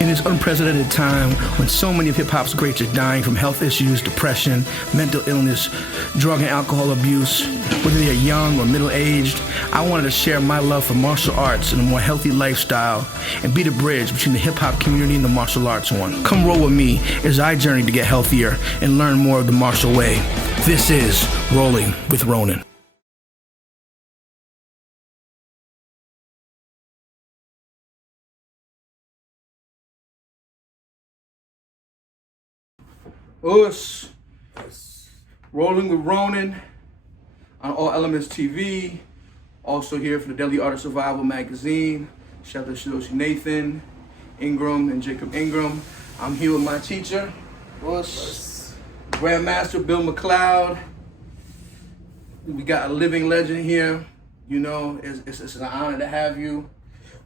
In this unprecedented time, when so many of hip-hop's greats are dying from health issues, depression, mental illness, drug and alcohol abuse, whether they're young or middle-aged, I wanted to share my love for martial arts and a more healthy lifestyle and be the bridge between the hip-hop community and the martial arts one. Come roll with me as I journey to get healthier and learn more of the martial way. This is Rolling with Ronin. Us, Rolling with Ronin on All Elements TV. Also here for the Daily Art of Survival magazine. Shout out to Shidoshi Nathan, Ingram, and Jacob Ingram. I'm here with my teacher, us, Grandmaster Bill McCloud. We got a living legend here. You know, it's an honor to have you.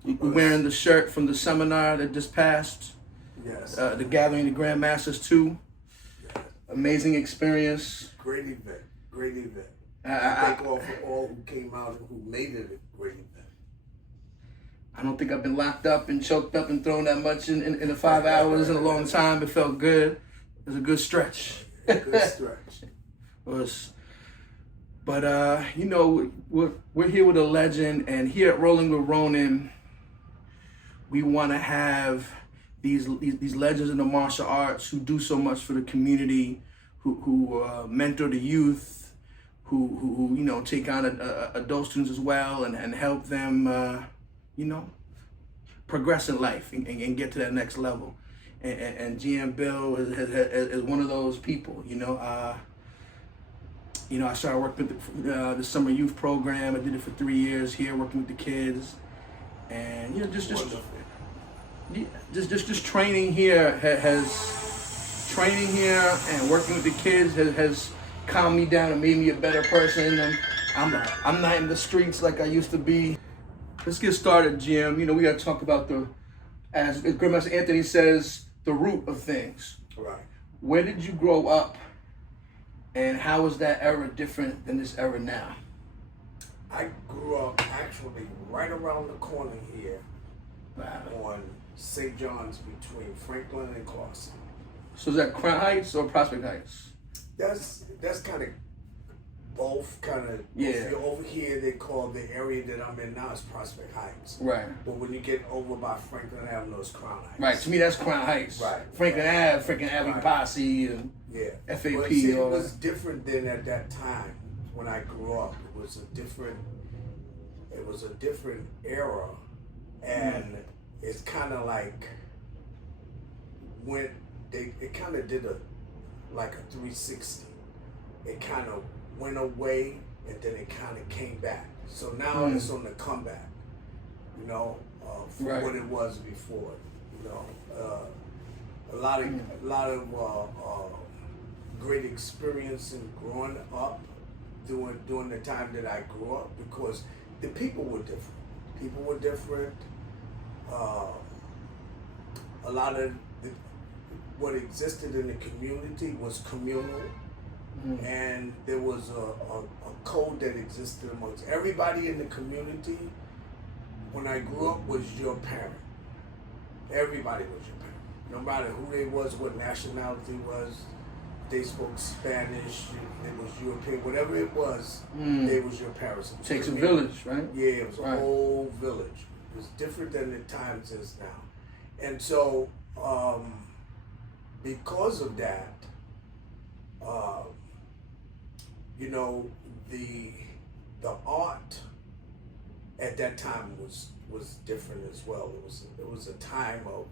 We're wearing the shirt from the seminar that just passed. Yes. The Gathering of the Grandmasters 2. Amazing experience. Great event. Great event. Thank all for all who came out and who made it a great event. I don't think I've been locked up and choked up and thrown that much in the 5 hours in a long time. It felt good. It was a good stretch. Good stretch. But you know, we're here with a legend, and here at Rolling with Ronin, we want to have these legends in the martial arts who do so much for the community, who mentor the youth, who you know, take on adult students as well and help them you know, progress in life and get to that next level. And GM Bill is one of those people. You know, I started working with the summer youth program. I did it for 3 years here, working with the kids, and you know, just training here training here and working with the kids has calmed me down and made me a better person. I'm not in the streets like I used to be. Let's get started, Jim. You know, we got to talk about as Grandmaster Anthony says, the root of things. Right. Where did you grow up, and how was that era different than this era now? I grew up actually right around the corner here. Wow. On St. John's between Franklin and Clarkson. So is that Crown Heights or Prospect Heights? That's kind of both kind of. Yeah. If you're over here, they call the area that I'm in now is Prospect Heights. Right. But when you get over by Franklin Avenue, it's Crown Heights. Right. To me, that's Crown Heights. Right. Franklin Avenue Posse and FAP. But see, it was different than at that time when I grew up. It was a different era, and it's kind of like when it kind of did a 360. It kind of went away and then it kind of came back. So now it's on the comeback, you know, from what it was before. You know, a lot of great experience in growing up during the time that I grew up, because the people were different. People were different. A lot of what existed in the community was communal, and there was a code that existed amongst everybody in the community. When I grew up, was your parent. Everybody was your parent, no matter who they was, what nationality was. They spoke Spanish, it was European, whatever it was, they was your parents. It takes a village, right? Yeah, it was a whole village. It was different than the times is now. And so, because of that, you know, the art at that time was different as well. It was a time of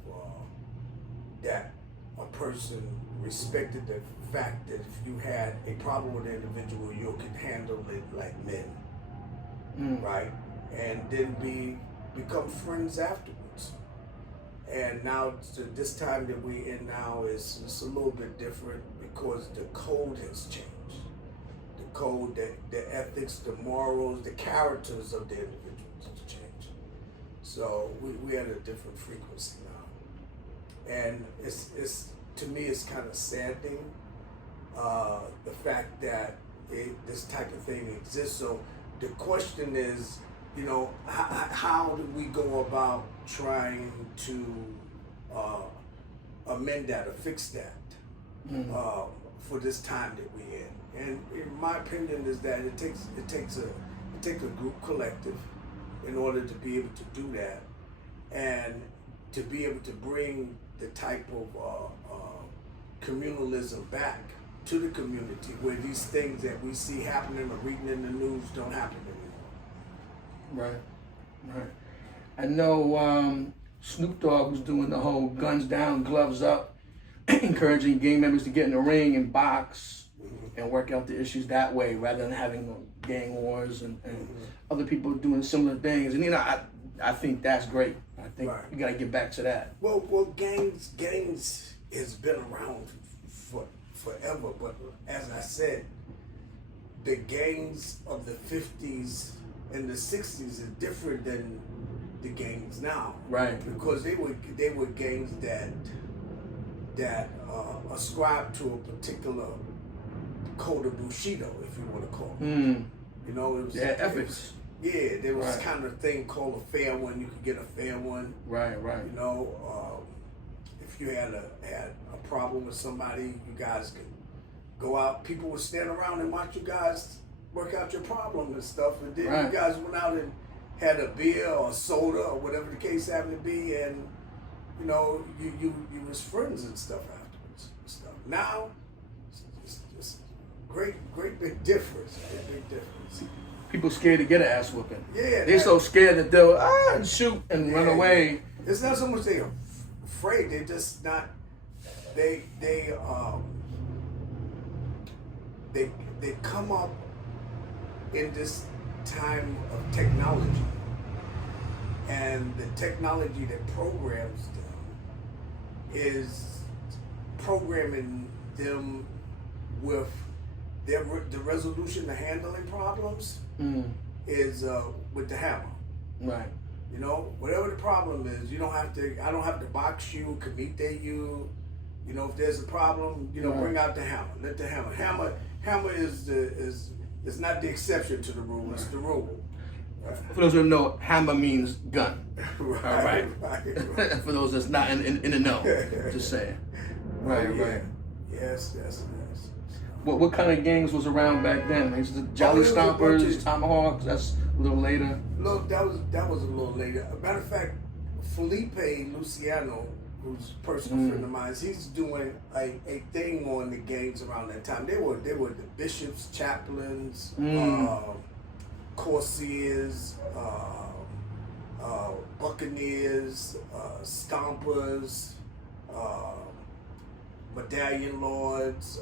that a person respected the fact that if you had a problem with an individual, you could handle it like men, right? And then become friends afterwards. And now, this time that we're in now is a little bit different because the code has changed. The code, the ethics, the morals, the characters of the individuals have changed. So we at a different frequency now. And it's to me, it's kind of saddening, the fact that the this type of thing exists. So the question is, you know, how do we go about trying to amend that or fix that for this time that we're in? And in my opinion is that it takes a group collective in order to be able to do that, and to be able to bring the type of communalism back to the community, where these things that we see happening or reading in the news don't happen anymore. Right. I know Snoop Dogg was doing the whole guns down, gloves up, encouraging gang members to get in the ring and box and work out the issues that way, rather than having gang wars and other people doing similar things. And you know, I think that's great. I think we gotta get back to that. Well, gangs has been around forever, but as I said, the gangs of the 50s and the 60s is different than the gangs now. Right. Because they were gangs that ascribed to a particular code of Bushido, if you want to call it. You know, it was ethics. There was kind of thing called a fair one. You could get a fair one. Right. You know, if you had a problem with somebody, you guys could go out. People would stand around and watch you guys work out your problem and stuff. And then you guys went out and had a beer or a soda or whatever the case happened to be, and you know, you was friends and stuff afterwards and stuff. Now, it's just great big difference. Big difference. People scared to get an ass whooping. Yeah, they're so scared that they'll and shoot and run away. It's not so much they're afraid; they're just not. They come up in this time of technology, and the technology that programs them is programming them with the resolution to handling problems is with the hammer. Right. You know, whatever the problem is, I don't have to box you, comite you. You know, if there's a problem, you know, bring out the hammer. Let the hammer is not the exception to the rule, it's the rule. For those who don't know, hammer means gun. Right. For those that's not in the know, just saying. Right. Yes. What kind of gangs was around back then? Is the Jolly Stompers, Tomahawks? That's a little later. Look, that was a little later. As a matter of fact, Felipe Luciano, who's a personal friend of mine, he's doing a thing on the gangs around that time. They were the bishops, chaplains, courtiers, buccaneers, stompers, medallion lords,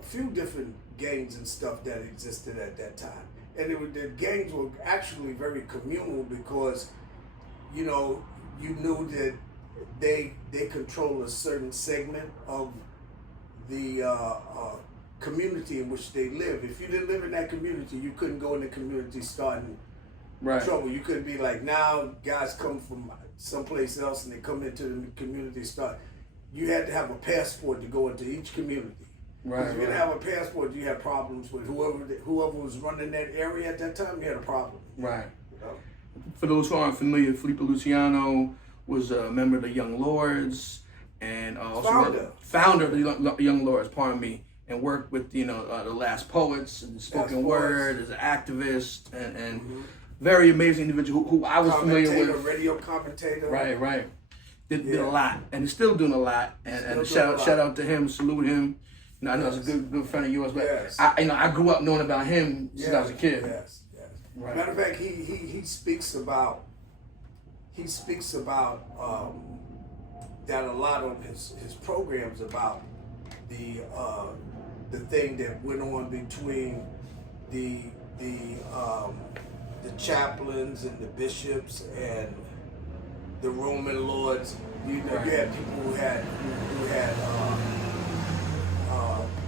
a few different gangs and stuff that existed at that time. And the gangs were actually very communal because, you know, you knew that they control a certain segment of the community in which they live. If you didn't live in that community, you couldn't go in the community starting trouble. You couldn't be like, now guys come from someplace else and they come into the community start. You had to have a passport to go into each community. If you didn't have a passport, you had problems with whoever was running that area at that time. You had a problem. Right. You know? For those who aren't familiar, Felipe Luciano was a member of the Young Lords and also founder of the Young Lords. Pardon me, and worked with the Last Poets and the spoken word as an activist and very amazing individual who I was familiar with. Radio commentator. Right. Did a lot and is still doing a lot. And shout out to him, salute him. You know, I know he's a good friend of yours, but I grew up knowing about him since I was a kid. Yes. Right. Matter of fact, he speaks about that a lot on his programs about the thing that went on between the chaplains and the bishops and the Roman lords. You know, you had people who had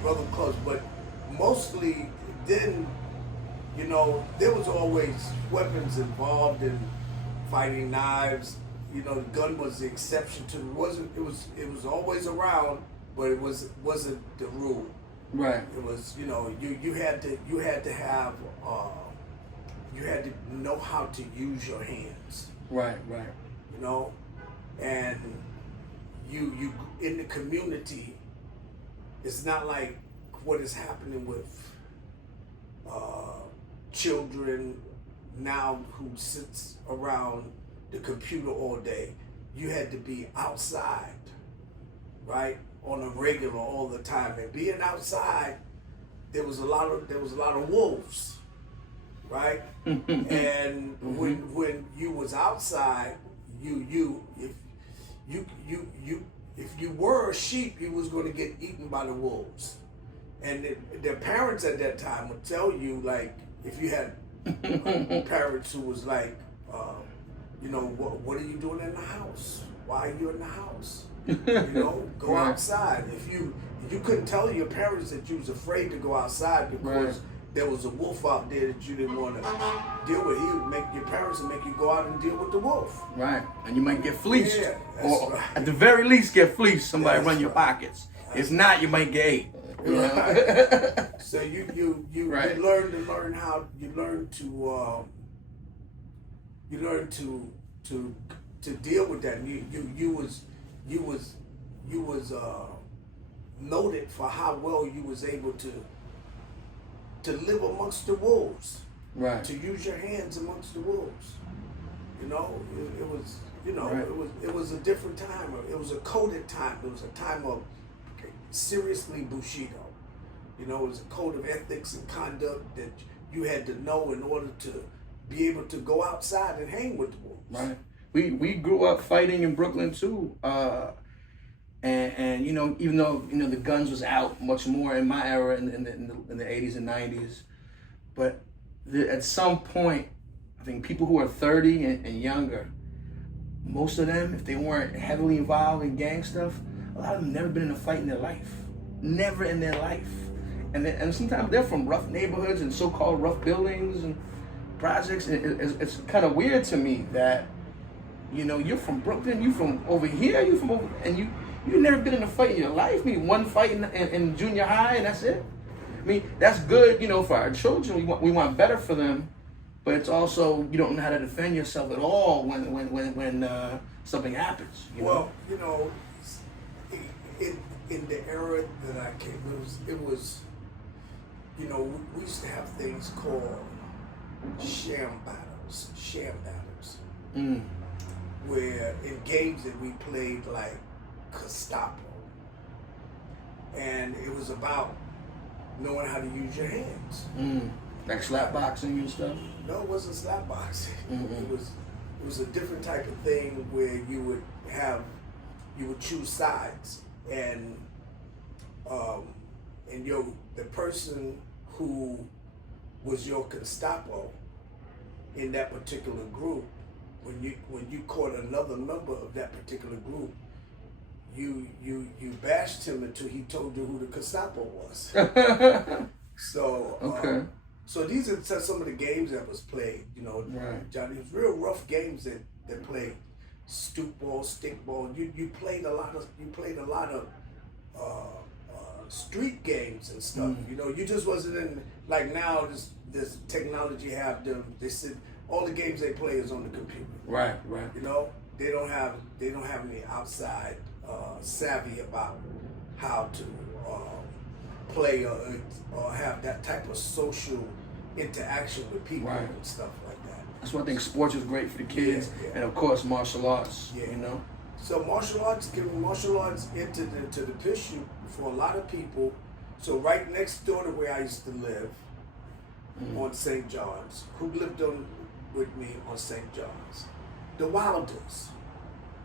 brother clubs, but mostly then, you know, there was always weapons involved in fighting, knives. You know, the gun was the exception to it. It was always around, but wasn't the rule. Right. It was, you know, you had to have you had to know how to use your hands. Right. Right. You know, and you in the community. It's not like what is happening with children now who sits around the computer all day. You had to be outside, right, on a regular all the time. And being outside, there was a lot of wolves, right? And when you was outside, if you were a sheep, you was going to get eaten by the wolves. And their parents at that time would tell you, like, if you had parents who was like, you know, what are you doing in the house? Why are you in the house? You know, go outside. If you couldn't tell your parents that you was afraid to go outside because there was a wolf out there that you didn't want to deal with. He would make your parents would make you go out and deal with the wolf. Right, and you might get fleeced, yeah, or right. at the very least get fleeced. Somebody That's run your right. pockets. If not, you might get ate. You know? Right. So you Right. you learn to deal with that. You was noted for how well you was able to live amongst the wolves. Right. To use your hands amongst the wolves. You know, it was, you know, Right. it was a different time. It was a coded time. It was a time of seriously Bushido. You know, it was a code of ethics and conduct that you had to know in order to be able to go outside and hang with the wolves. Right. We grew up fighting in Brooklyn too. And you know, even though, you know, the guns was out much more in my era in the 80s and 90s, but at some point, I think people who are 30 and younger, most of them, if they weren't heavily involved in gang stuff, a lot of them never been in a fight in their life. Never in their life. And sometimes they're from rough neighborhoods and so-called rough buildings and projects. And it's kind of weird to me that, you know, you're from Brooklyn, you from over here, you from over, and you've never been in a fight in your life. I mean, one fight in junior high and that's it. I mean, that's good, you know, for our children. We want better for them, but it's also, you don't know how to defend yourself at all when something happens. You know? Well, you know, in the era that I came, it was, you know, we used to have things called sham battles, where in games that we played like Gestapo, and it was about knowing how to use your hands. Like slap boxing and stuff? No, it wasn't slap boxing. Mm-hmm. It was a different type of thing where you would choose sides, and the person who was your Gestapo in that particular group, when you caught another member of that particular group, you bashed him until he told you who the Gestapo was. So okay. So these are some of the games that was played. You know, Right. Johnny, it was real rough games that played. Stoop ball, stick ball. You played a lot of street games and stuff. You know, you just wasn't in, like now this technology have them. They said all the games they play is on the computer. Right. You know, they don't have any outside savvy about how to play or have that type of social interaction with people Right. and stuff like that. That's why I think sports is great for the kids, Yeah. and of course martial arts. Yeah. You know. So martial arts entered into the picture for a lot of people. So right next door to where I used to live, on St. John's, who lived with me on St. John's? The Wilders,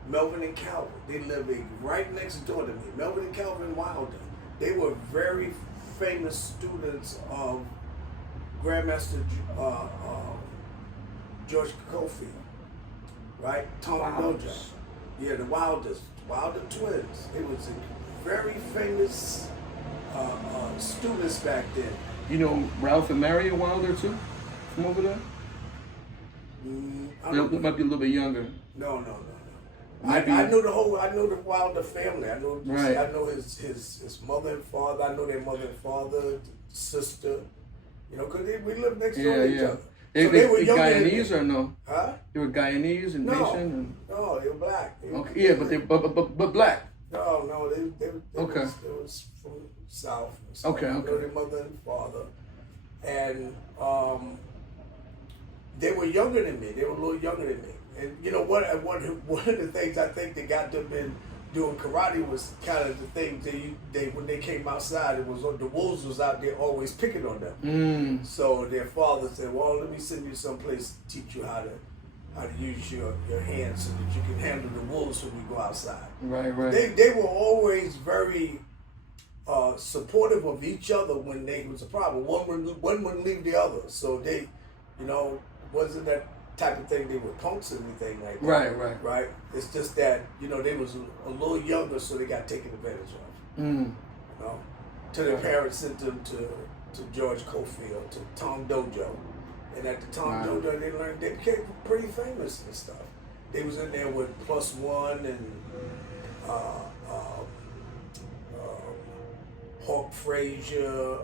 Melvin and Calvin. They lived right next door to me. Melvin and Calvin Wilder. They were very famous students of Grandmaster George Cofield, right? Tom Bojack. Yeah, the Wilder twins. They was very famous students back then. You know Ralph and Marion Wilder too, from over there. They might be a little bit younger. No. I know the whole. I know the Wilder family. I know. Right. I know his mother and father. I know their mother and father, sister. You know, because we lived next door to each other. So they were younger Guyanese than me. or no? Huh? They were Guyanese and Haitian? And... No, they were black. Okay, yeah, but black. No, they okay. was from South. So okay. I know their mother and father, and they were younger than me. They were a little younger than me. And you know one of the things I think that got them in doing karate was kind of the thing they when they came outside, it was the wolves was out there always picking on them. So their father said, "Well, let me send you someplace to teach you how to use your hands so that you can handle the wolves when you go outside." Right. They were always very supportive of each other when there was a problem. One wouldn't leave the other, so they, you know, wasn't that type of thing they were punks or anything like that. Right. It's just that, you know, they was a little younger, so they got taken advantage of. You know, till their parents sent them to George Cofield, to Tom Dojo, and at the Tom Dojo they became pretty famous and stuff. They was in there with Plus One and Hawk Frazier,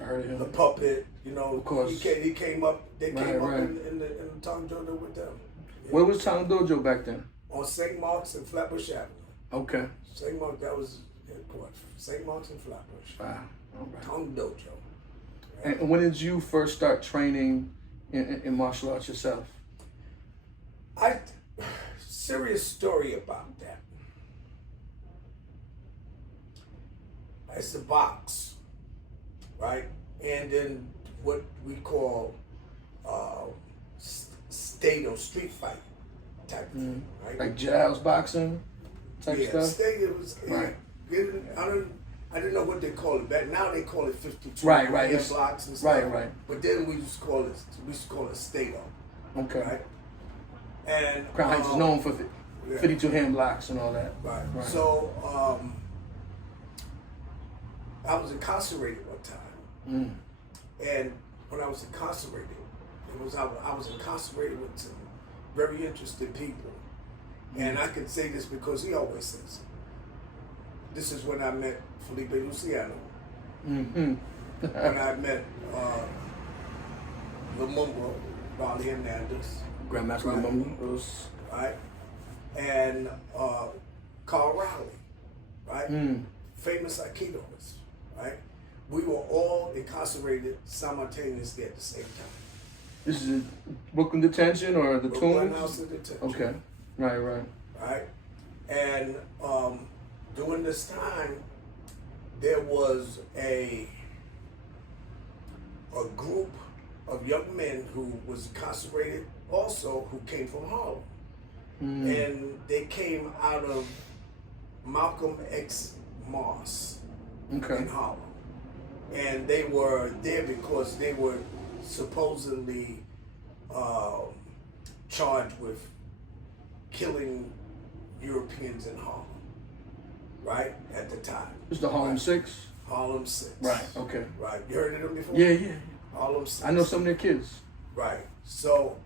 I heard him. The Puppet. You know, of course. He came up. They came up in the Tom Dojo with them. Yeah. Where was Tom Dojo back then? On St. Mark's and Flatbush Avenue. Okay. St. Mark's, that was headquarters. St. Mark's and Flatbush. Wow. All right. Tom Dojo. Right. And when did you first start training in martial arts yourself? Serious story about that. It's the box, right? And then what we call state or street fight type of thing, right? Like jazz boxing type stuff? State, it was, right. I didn't know what they call it back. Now they call it 52 right. blocks and stuff. Right. But then we used to call it state-o. Okay. Right? And Crown Heights is known for 52 hand blocks and all that. Right. So I was incarcerated one time, and when I was incarcerated, I was incarcerated with some very interesting people, and I can say this because he always says it. This is when I met Felipe Luciano, when I met Lumumba, Raleigh Hernandez, Grandmaster Lumumba, right, and Carl Rowley, right, famous Aikidoists. Right, we were all incarcerated simultaneously at the same time. This is Brooklyn detention or the Brooklyn Tombs? House of Detention. Okay, right. And during this time, there was a group of young men who was incarcerated also, who came from Harlem, and they came out of Malcolm X Moss. In Harlem, and they were there because they were supposedly charged with killing Europeans in Harlem, right, at the time. It was the Harlem Six? Harlem Six. Right, okay. Right, you heard of them before? Yeah. Harlem Six. I know some of their kids. Right, so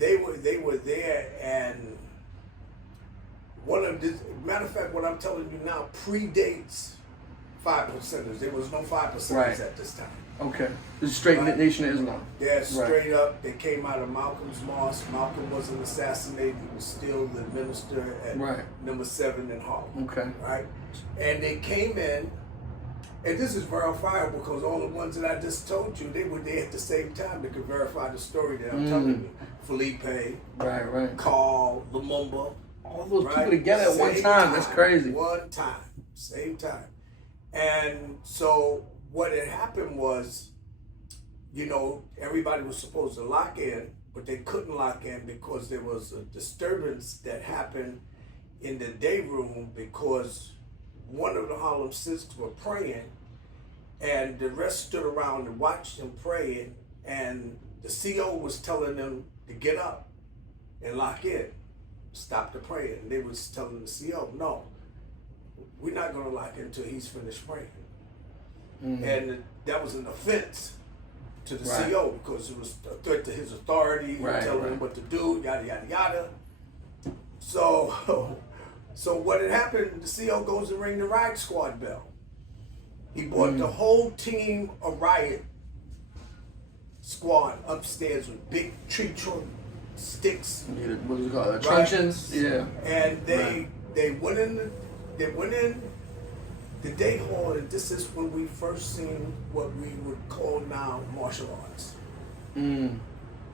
they were there, and one of this, matter of fact, what I'm telling you now predates 5%ers. There was no 5%ers at this time. Okay. This is straight Nation of Islam. Yeah, straight up. They came out of Malcolm's Mosque. Malcolm wasn't assassinated. He was still the minister at number 7 in Harlem. Okay. Right? And they came in, and this is verifiable because all the ones that I just told you, they were there at the same time. They could verify the story that I'm telling you. Felipe. Right. Carl, Lumumba. All those people together at one time. That's crazy. One time. Same time. And so what had happened was, you know, everybody was supposed to lock in, but they couldn't lock in because there was a disturbance that happened in the day room because one of the Harlem Sisters were praying and the rest stood around and watched them praying, and the CO was telling them to get up and lock in. Stop the praying. And they was telling the CO, no, we're not going to lock in until he's finished praying. And that was an offense to the Right. CO because it was a threat to his authority, telling him what to do, yada yada yada. So, so what had happened? The CO goes to ring the riot squad bell. He brought the whole team of riot squad upstairs with big tree trunk sticks. Yeah, what was it called? Truncheons? Yeah. And they went in. They went in the day hall, and this is when we first seen what we would call now martial arts.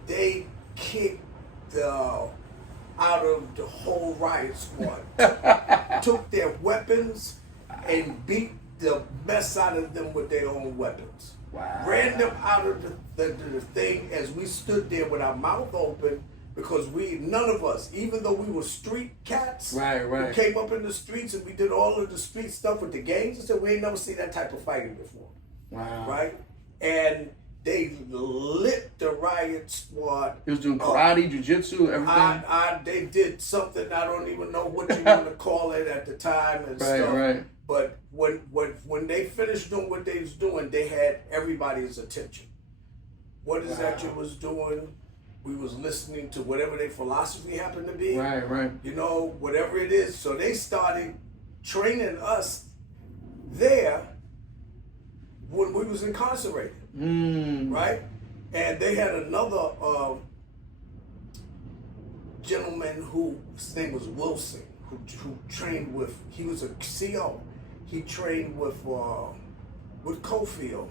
They kicked the out of the whole riot squad, took their weapons and beat the mess out of them with their own weapons. Wow. Ran them out of the thing as we stood there with our mouth open because none of us, even though we were street cats, who came up in the streets and we did all of the street stuff with the gangs and stuff, we ain't never seen that type of fighting before. Wow. Right? And they lit the riot squad. He was doing karate, jiu-jitsu, everything? They did something, I don't even know what you want to call it at the time and stuff. Right. But when they finished doing what they was doing, they had everybody's attention. What is that you was doing? We was listening to whatever their philosophy happened to be. Right. You know, whatever it is. So they started training us there when we was incarcerated. Right? And they had another gentleman his name was Wilson, who trained with, he was a CO. He trained with Cofield.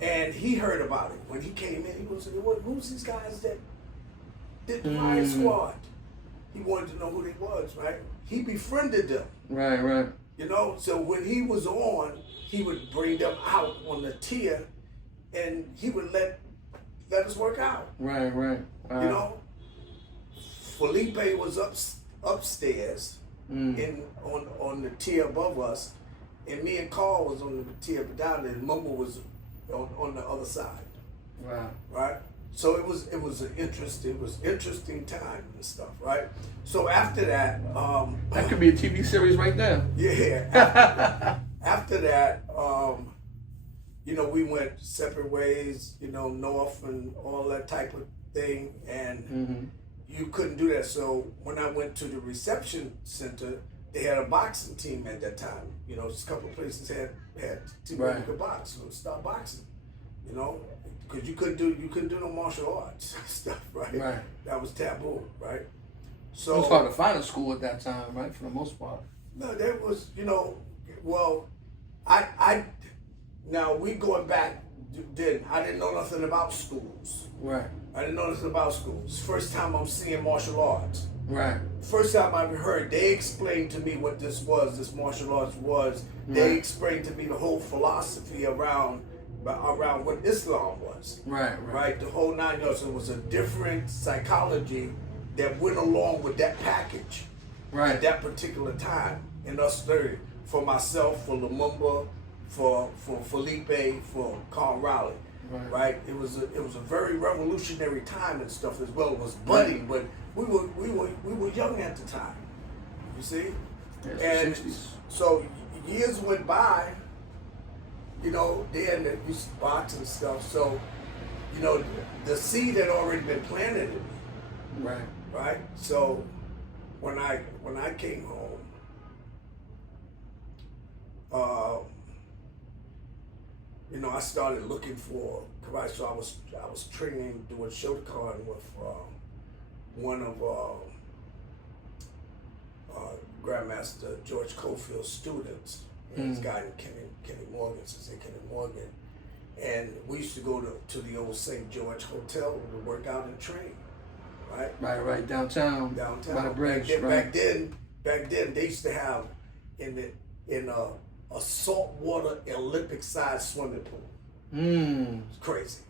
And he heard about it. When he came in, he was like, who's these guys that did the riot squad? He wanted to know who they was, right? He befriended them. Right. You know, so when he was on, he would bring them out on the tier and he would let us work out. Right. Wow. You know? Felipe was upstairs on the tier above us, and me and Carl was on the tier down there, and Mumbo was on the other side. Wow. Right? So it was interesting time and stuff, right? So after that, that could be a TV series right there. Yeah. After that, you know, we went separate ways, you know, north and all that type of thing, and you couldn't do that. So when I went to the reception center, they had a boxing team at that time. You know, just a couple of places had team where you could box. So start boxing. You know, because you couldn't do no martial arts stuff, right? Right. That was taboo, right? So it was hard to find a school at that time, right? For the most part. No, there was, you know, well, now we going back then, I didn't know nothing about schools. Right. I didn't know nothing about schools. First time I'm seeing martial arts. Right. First time I heard, they explained to me what this martial arts was. They explained to me the whole philosophy around what Islam was. Right. The whole 9 yards. It was a different psychology that went along with that package. Right. At that particular time. And us three. For myself, for Lumumba, for Felipe, for Carl Raleigh. Right. It was a very revolutionary time and stuff as well. It was budding, but we were young at the time. You see? And 60s. so years went by, you know, then they used to box and stuff. So, you know, the seed had already been planted in me. Right. So when I came home, you know, I started looking for karate. So I was training, doing Shotokan with one of Grandmaster George Cofield's students. This guy named Kenny Morgan, Kenny Morgan. And we used to go to the old St. George Hotel to work out and train. Right, downtown. By the bridge, Back then they used to have in a saltwater Olympic-sized swimming pool. It's crazy.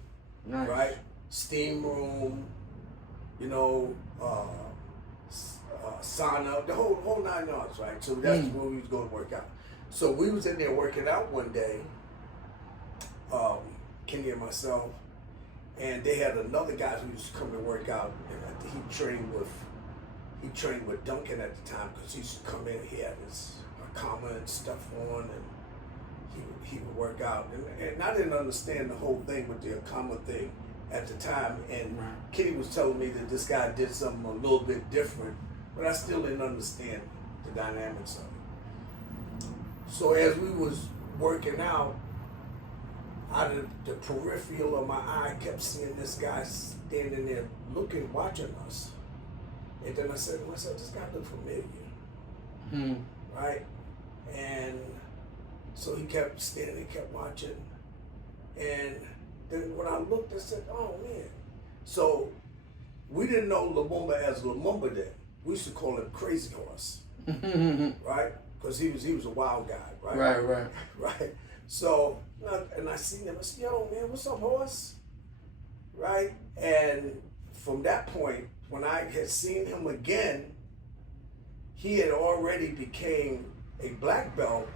Nice. Right? Steam room, you know, sauna, the whole 9 yards, right? So that's where we was going to work out. So we was in there working out one day, Kenny and myself, and they had another guy who used to come and work out, and he trained with Duncan at the time, because he used to come in, he had his Akama and stuff on, and he would work out, and I didn't understand the whole thing with the Akama thing at the time. And Kitty was telling me that this guy did something a little bit different, but I still didn't understand the dynamics of it. So as we was working out of the peripheral of my eye, I kept seeing this guy standing there looking, watching us. And then I said to myself, this guy looked familiar. Right? And so he kept standing, kept watching. And then when I looked, I said, oh man. So we didn't know Lumumba as Lumumba then. We used to call him Crazy Horse. Right? Because he was a wild guy, right? Right. So, and I seen him, I said, yo man, what's up, horse? Right? And from that point, when I had seen him again, he had already became a black belt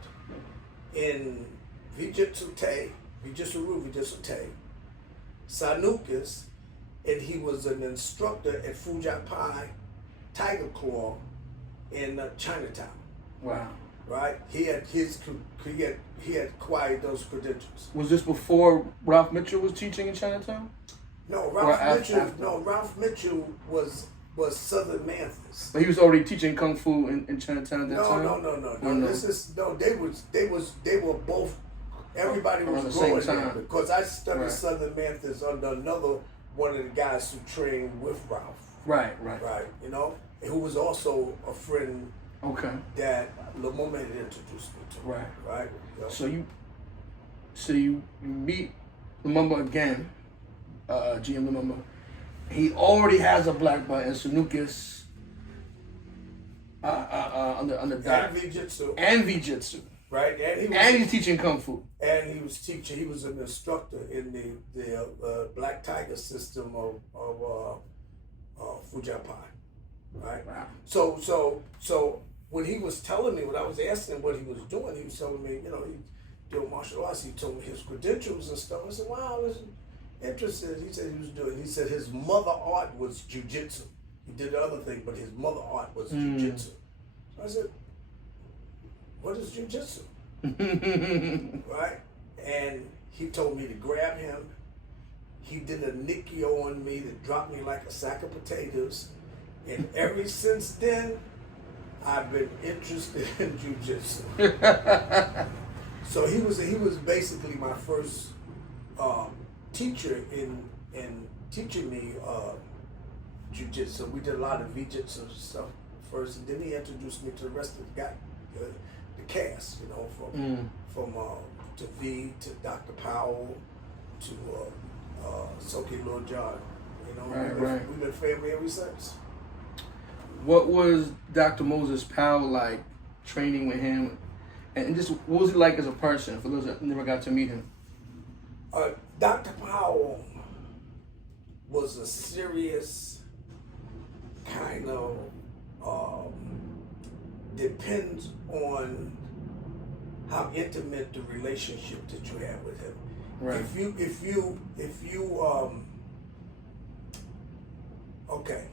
in Vijitsu Te, Sanukas, and he was an instructor at Fujapai Tiger Claw in Chinatown. Wow. Right? He had acquired those credentials. Was this before Ralph Mitchell was teaching in Chinatown? No, Ralph Mitchell was Southern Mathis. But he was already teaching Kung Fu in Chinatown at that time? No. They were both, everybody was growing there, because I studied Southern Mathis under another one of the guys who trained with Ralph. Right, you know, who was also a friend that Lumumba had introduced me to. Right. You know? So you meet Lumumba again, GM Lumumba. He already has a black belt in Sanukas, under Doc. And Vijitsu. Right, and he's teaching Kung Fu. And he was an instructor in the Black Tiger system of Fujapai. Right? Wow. So when he was telling me, when I was asking him what he was doing, he was telling me, you know, he doing martial arts. He told me his credentials and stuff. I said, wow, I was interested. He said he said his mother art was jiu-jitsu. He did the other thing, but his mother art was jiu-jitsu. So I said, what is jiu-jitsu? Right? And he told me to grab him. He did a Nikio on me that dropped me like a sack of potatoes. And ever since then, I've been interested in jiu-jitsu. So he was basically my first teacher in teaching me jiu-jitsu. We did a lot of Vijitsu stuff first, and then he introduced me to the rest of the guy, the cast, you know, from to V to Doctor Powell to Soke Little John. You know, we've been family ever since. What was Dr. Moses Powell like training with him? And just what was he like as a person for those that never got to meet him? Dr. Powell was a serious kind of depends on how intimate the relationship that you have with him. Right. If you okay.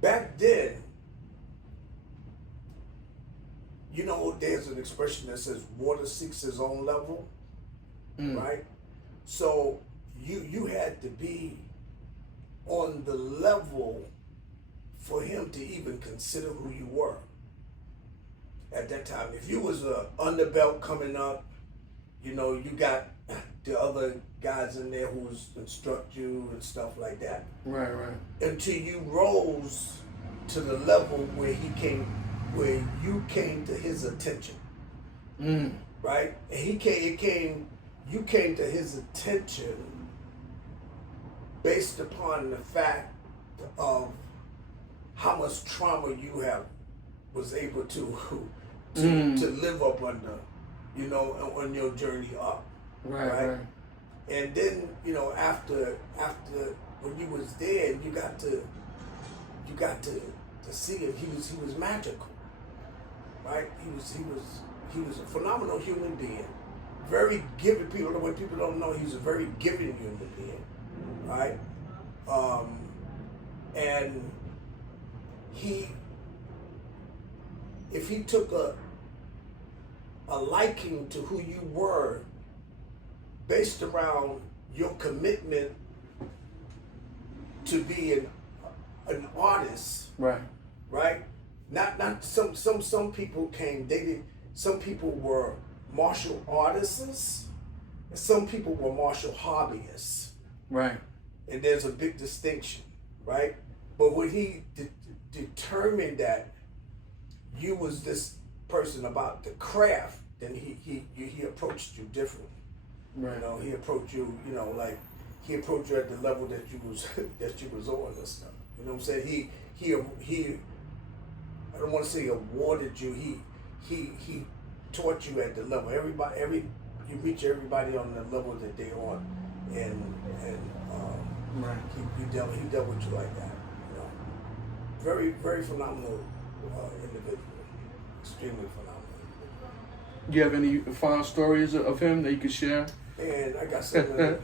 Back then, you know, there's an expression that says water seeks its own level, right? So you had to be on the level for him to even consider who you were at that time. If you was a underbelt coming up, you know, you got the other guys in there who instruct you and stuff like that. Right. Until you rose to the level where you came to his attention. Right? And you came to his attention based upon the fact of how much trauma you was able to live up under, you know, on your journey up. Right. And then, you know, after when you was there, you got to see him. He was magical, right? He was a phenomenal human being, very giving. When people don't know, he was a very giving human being, right? And if he took a liking to who you were based around your commitment to be an artist, right? Not some people came. Some people were martial artists, and some people were martial hobbyists, right? And there's a big distinction, right? But when he determined that you was this person about the craft, then he approached you differently. Right. You know, he approached you, you know, like he approached you at the level that you was on and stuff. You know what I'm saying? He I don't want to say awarded you. He taught you at the level. You reach everybody on the level that they on, and right. he dealt with you like that. You know, very very phenomenal individual, extremely phenomenal. Do you have any final stories of him that you could share? And I got some other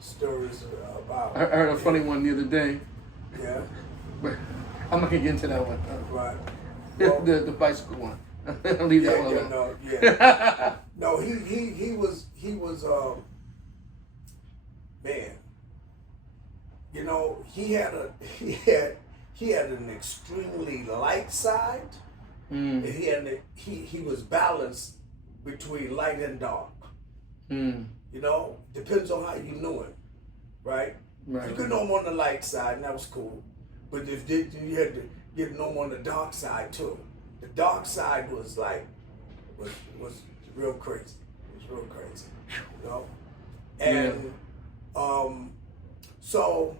stories about. I heard a funny one the other day. Yeah. But I'm not gonna get into that one. Right. Well, the bicycle one. I'll leave that one alone. No, he was man. You know, he had an extremely light side, and he was balanced between light and dark. You know, depends on how you knew him, right? You could know him on the light side, and that was cool. But if you had to get to know him on the dark side too. The dark side was real crazy. It was real crazy, you know. And so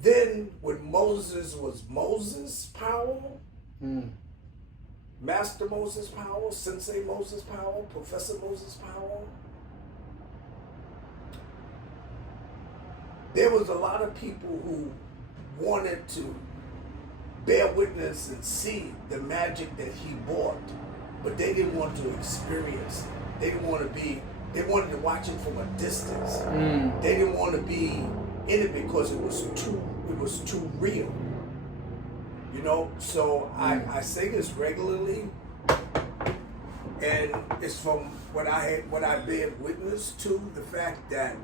then when Moses was Moses Powell, Master Moses Powell, Sensei Moses Powell, Professor Moses Powell, there was a lot of people who wanted to bear witness and see the magic that he brought, but they didn't want to experience it. They didn't want to they wanted to watch it from a distance. They didn't want to be in it because it was too real. You know, so I say this regularly, and it's from what I bear witness to, the fact that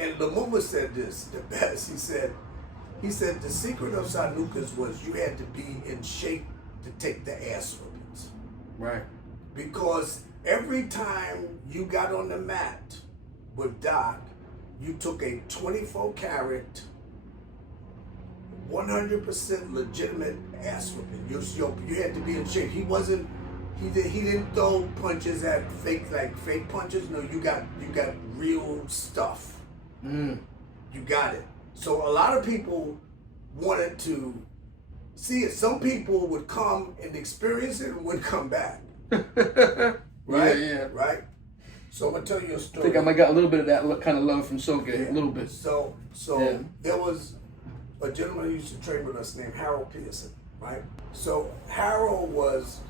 and Lumumba said this the best. He said the secret of Sanukas was you had to be in shape to take the ass whippings. Right. Because every time you got on the mat with Doc, you took a 24 karat, 100% legitimate ass whipping. You had to be in shape. He didn't throw punches at fake punches. No, you got real stuff. You got it. So a lot of people wanted to see it. Some people would come and experience it and would come back. Right? Yeah. Right? So I'm gonna tell you a story. I think I might got a little bit of that kind of love from Soke, a little bit. So there was a gentleman who used to train with us named Harold Pearson, right? So Harold was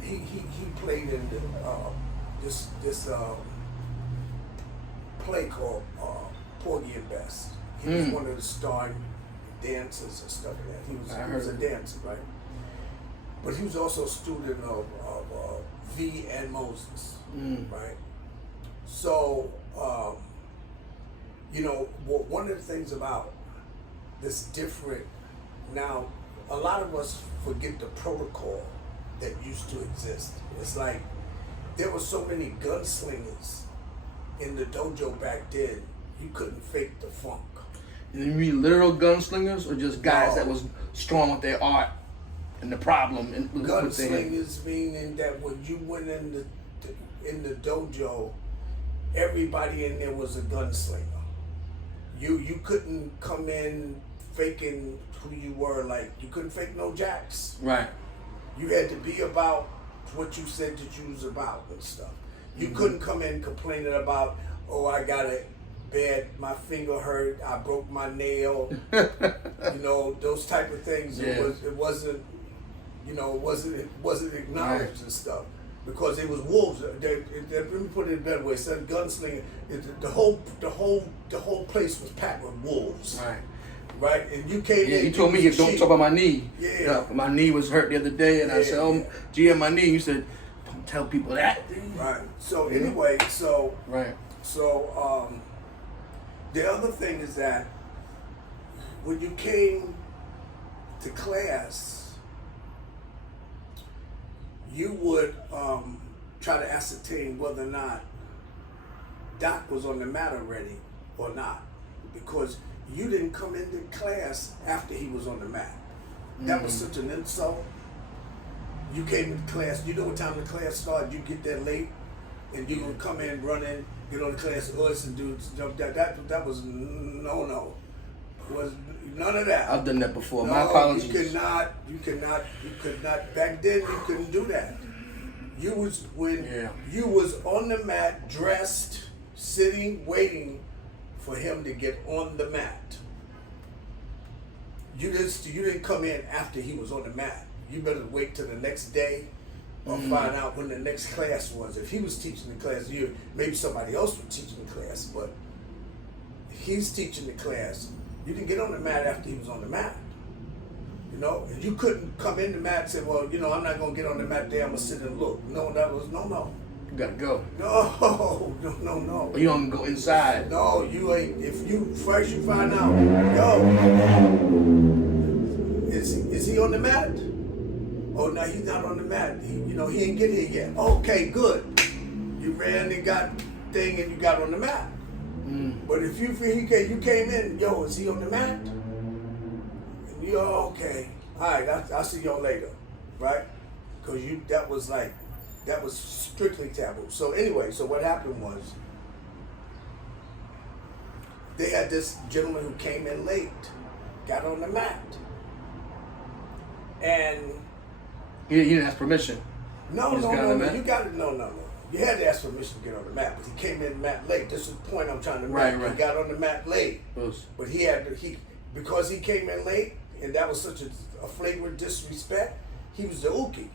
he played in this play called Porgy and Bess. He was one of the starring dancers and stuff like that. He was a dancer, right? But he was also a student of V and Moses, right? So, you know, one of the things about this different, now, a lot of us forget the protocol that used to exist. It's like there were so many gunslingers in the dojo back then, you couldn't fake the funk. You mean literal gunslingers, or just guys that was strong with their art and the problem? Gunslingers meaning that when you went in the dojo, everybody in there was a gunslinger. You couldn't come in faking who you were. Like, you couldn't fake no jacks. Right. You had to be about what you said that you was about and stuff. You couldn't come in complaining about, oh, I got my finger hurt, I broke my nail, you know, those type of things. Yeah. It wasn't acknowledged and stuff. because it was wolves. Let me put it that way. Said gunslinger. The whole place was packed with wolves. Right. Right, and you came in. You told me don't talk about my knee. Yeah. My knee was hurt the other day, and I said, "Oh, GM, my knee." You said, "Don't tell people that." Right. So anyway, right. So the other thing is that when you came to class, you would try to ascertain whether or not Doc was on the mat already or not, because you didn't come into class after he was on the mat. That was such an insult. You came into class, you know what time the class started, you get there late, and you're gonna come in, run in, get on the class horse and do stuff. That was no. Was none of that. I've done that before. No, My apologies. You could not. Back then, you couldn't do that. You was you was on the mat, dressed, sitting, waiting for him to get on the mat. You didn't come in after he was on the mat. You better wait till the next day or find out when the next class was. If he was teaching the class, maybe somebody else was teaching the class, but he's teaching the class. You didn't get on the mat after he was on the mat. You know, and you couldn't come in the mat and say, well, you know, I'm not gonna get on the mat there, I'm gonna sit and look. No, that was no. You gotta go. No. Or you don't go inside. No, you ain't. If you first you find out, yo, is he on the mat? Oh no, he's not on the mat. He ain't get here yet. Okay, good. You ran and got thing and you got on the mat. But if you came in, yo, is he on the mat? And you okay? All right, I'll see y'all later, right? Because that was strictly taboo. So anyway, so what happened was they had this gentleman who came in late, got on the mat, and he didn't ask permission. No. You got it. No. You had to ask permission to get on the mat, but he came in the mat late. This is the point I'm trying to make. Right. He got on the mat late, but because he came in late, and that was such a flagrant disrespect. He was the Uki.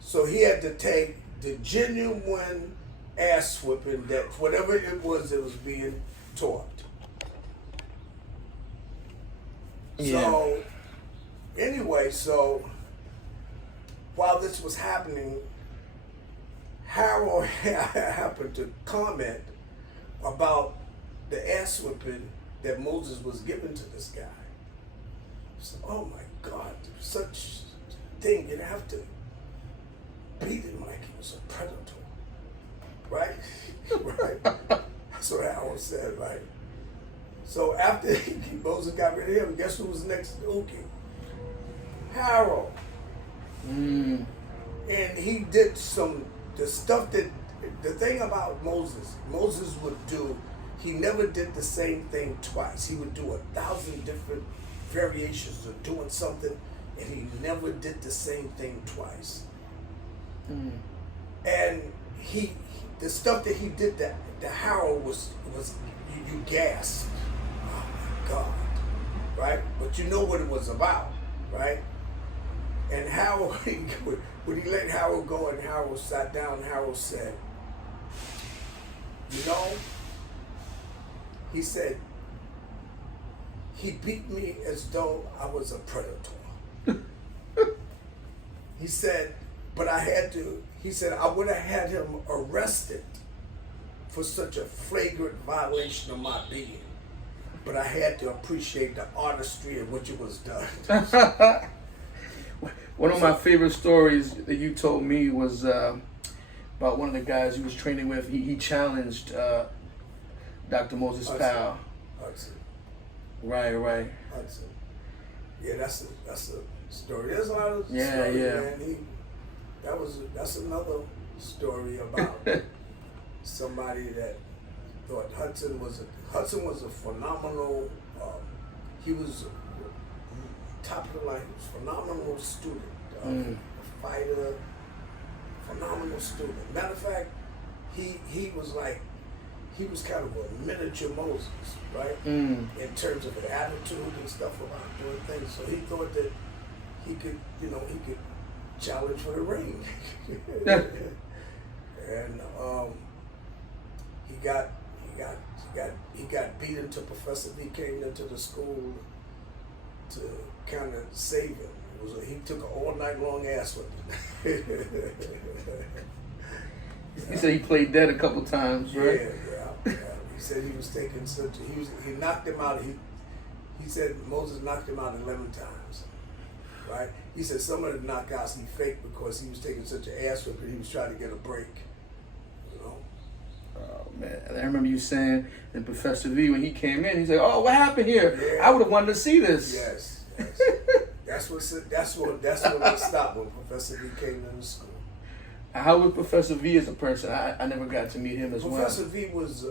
So he had to take the genuine ass whipping that whatever it was being taught. Yeah. So anyway, while this was happening, Harold happened to comment about the ass whipping that Moses was giving to this guy. So, oh my God, such thing, you'd have to beat him like he was a predator, right? Right. That's what Harold said, right? So after Moses got rid of him, guess who was next to Uki? Harold. And he did the thing about Moses would do, he never did the same thing twice. He would do 1,000 different variations of doing something, and he never did the same thing twice. And the stuff that he did that Harold was you gasp, oh my God, right? But you know what it was about, right? And Harold, when he let Harold go and Harold sat down, Harold said, you know, he said, he beat me as though I was a predator. He said, but I would have had him arrested for such a flagrant violation of my being. But I had to appreciate the artistry in which it was done. One of my favorite stories that you told me was about one of the guys you was training with. He challenged Doctor Moses Powell. Hudson. Right. Hudson. Yeah, that's a story. There's a lot of stories, man. That's another story about somebody that thought Hudson was a phenomenal. He was top of the line. He was a phenomenal student, a fighter, phenomenal student. Matter of fact, he was kind of a miniature Moses, right? In terms of an attitude and stuff about doing things. So he thought that he could challenge for the ring. And he got beaten till Professor V came into the school to kind of save him. He took an all-night long ass with him. He said he played dead a couple times, right? Yeah. He said he was taking he knocked him out. He said Moses knocked him out 11 times, right? He said some of the knockouts he faked because he was taking such an ass whipping. He was trying to get a break, you know. Oh man, I remember you saying that Professor V, when he came in, he said, "Oh, what happened here? Yeah. I would have wanted to see this." Yes. That's what stopped when Professor V came into school. How was Professor V as a person? I never got to meet him as Professor V was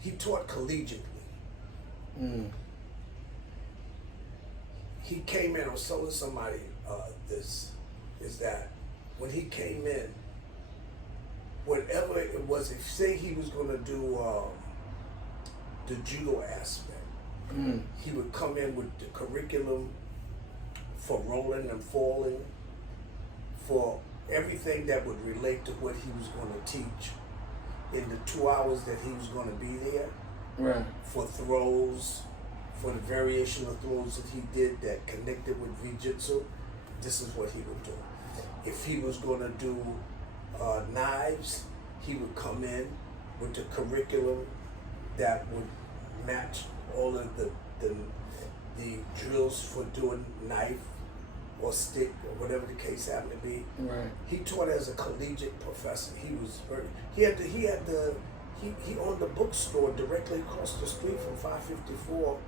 he taught collegiately. He came in. I was telling somebody this is that when he came in, whatever it was, if say he was going to do the judo aspect, he would come in with the curriculum for rolling and falling, for everything that would relate to what he was going to teach in the 2 hours that he was going to be there. Right. For throws, for the variation of throws that he did that connected with Jiu-Jitsu, this is what he would do. If he was going to do knives, he would come in with the curriculum that would match all of the drills for doing knife or stick or whatever the case happened to be. Right. He taught as a collegiate professor. He owned a bookstore directly across the street from 554.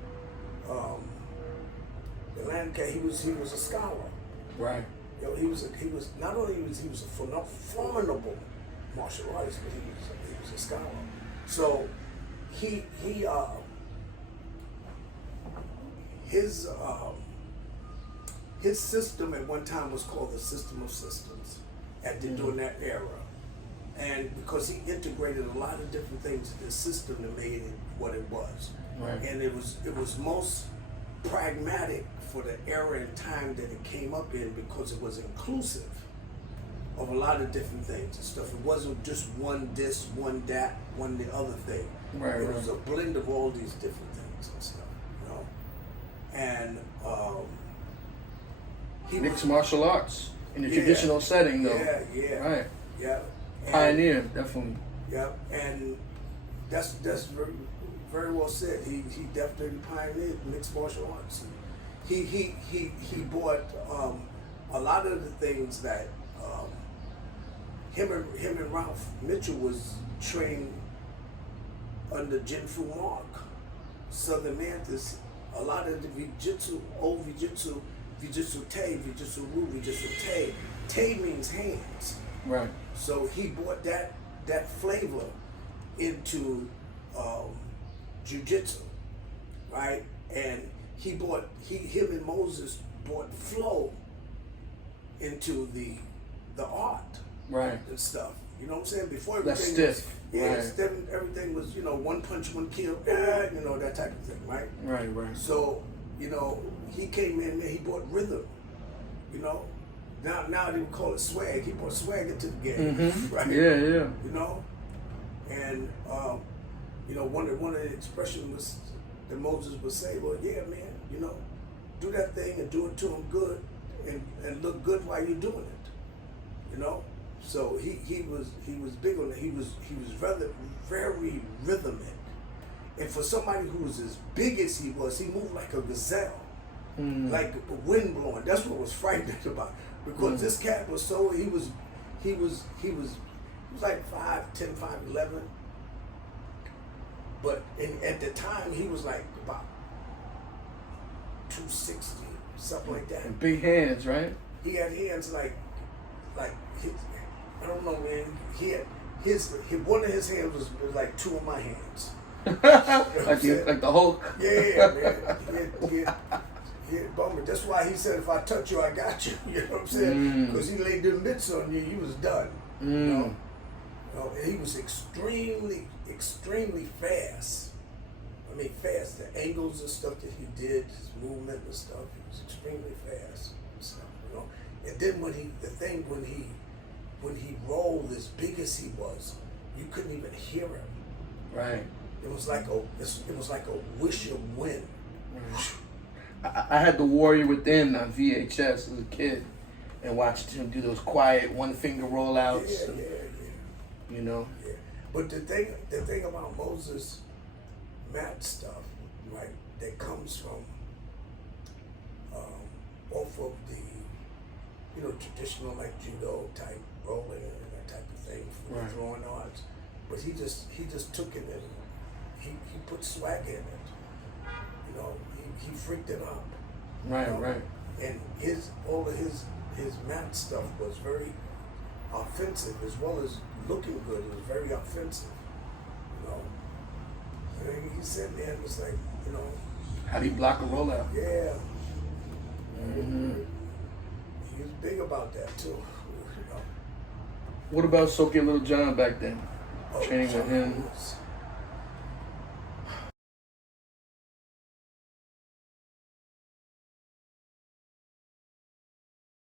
The land he was a scholar. Right. You know, he was not only he was a formidable martial artist, but he was a scholar. So his system at one time was called the system of systems during that era. And because he integrated a lot of different things in the system that made it what it was. Right. And it was most pragmatic for the era and time that it came up in because it was inclusive of a lot of different things and stuff. It wasn't just one this, one that, one the other thing. Right. It was a blend of all these different things and stuff, you know. And mixed martial arts in a traditional setting, though. Yeah. Right. Yeah. Pioneer, definitely. Yeah, and that's very, very well said. He definitely pioneered mixed martial arts. He brought a lot of the things that him and Ralph Mitchell was trained under Jin Fu Mark, Southern Mantis. A lot of the old Vijitsu Te, Vijitsu Wu, Vijitsu Te. Te means hands. Right. So he brought that flavor into jiu-jitsu, right? And him and Moses brought flow into the art, right, and stuff. You know what I'm saying? Before that's everything stiff. Everything was, one punch, one kill, that type of thing, right? Right. So, he came in and he brought rhythm, Now they would call it swag. He brought swag into the game, right? Yeah. And one of the expressions was that Moses would say, "Well, yeah, man, do that thing and do it to him good, and look good while you're doing it, So he was big on it. He was very rhythmic, and for somebody who was as big as he moved like a gazelle, like a wind blowing. That's what was frightening about. Because this cat was he was like 5'10", 5'11", but at the time he was like about 260, something like that. And big hands, right? He had hands like I don't know, man. He had one of his hands was like two of my hands. like the Hulk. Yeah, man. Yeah, bummer. That's why he said, if I touch you, I got you. You know what I'm saying? Because he laid them mitts on you, you was done. And he was extremely, extremely fast. I mean, fast. The angles and stuff that he did, his movement and stuff, he was extremely fast and stuff, And then when he rolled as big as he was, you couldn't even hear him. Right. It was like a wish of wind. I had The Warrior Within on VHS as a kid and watched him do those quiet one finger rollouts. Yeah. You know. Yeah. But the thing about Moses mat stuff, right, that comes from off of the, you know, traditional like judo type rolling and that type of thing for Right. throwing arts. But he just took it and he put swag in it. You know, he freaked it up. Right, you know? right. And all of his mat stuff was very offensive as well as looking good. It was very offensive. You know. And he sat there and was like, you know, How do you block a rollout? yeah. Mm-hmm. He was big about that too. You know. What about Soke Little John back then? Training with him.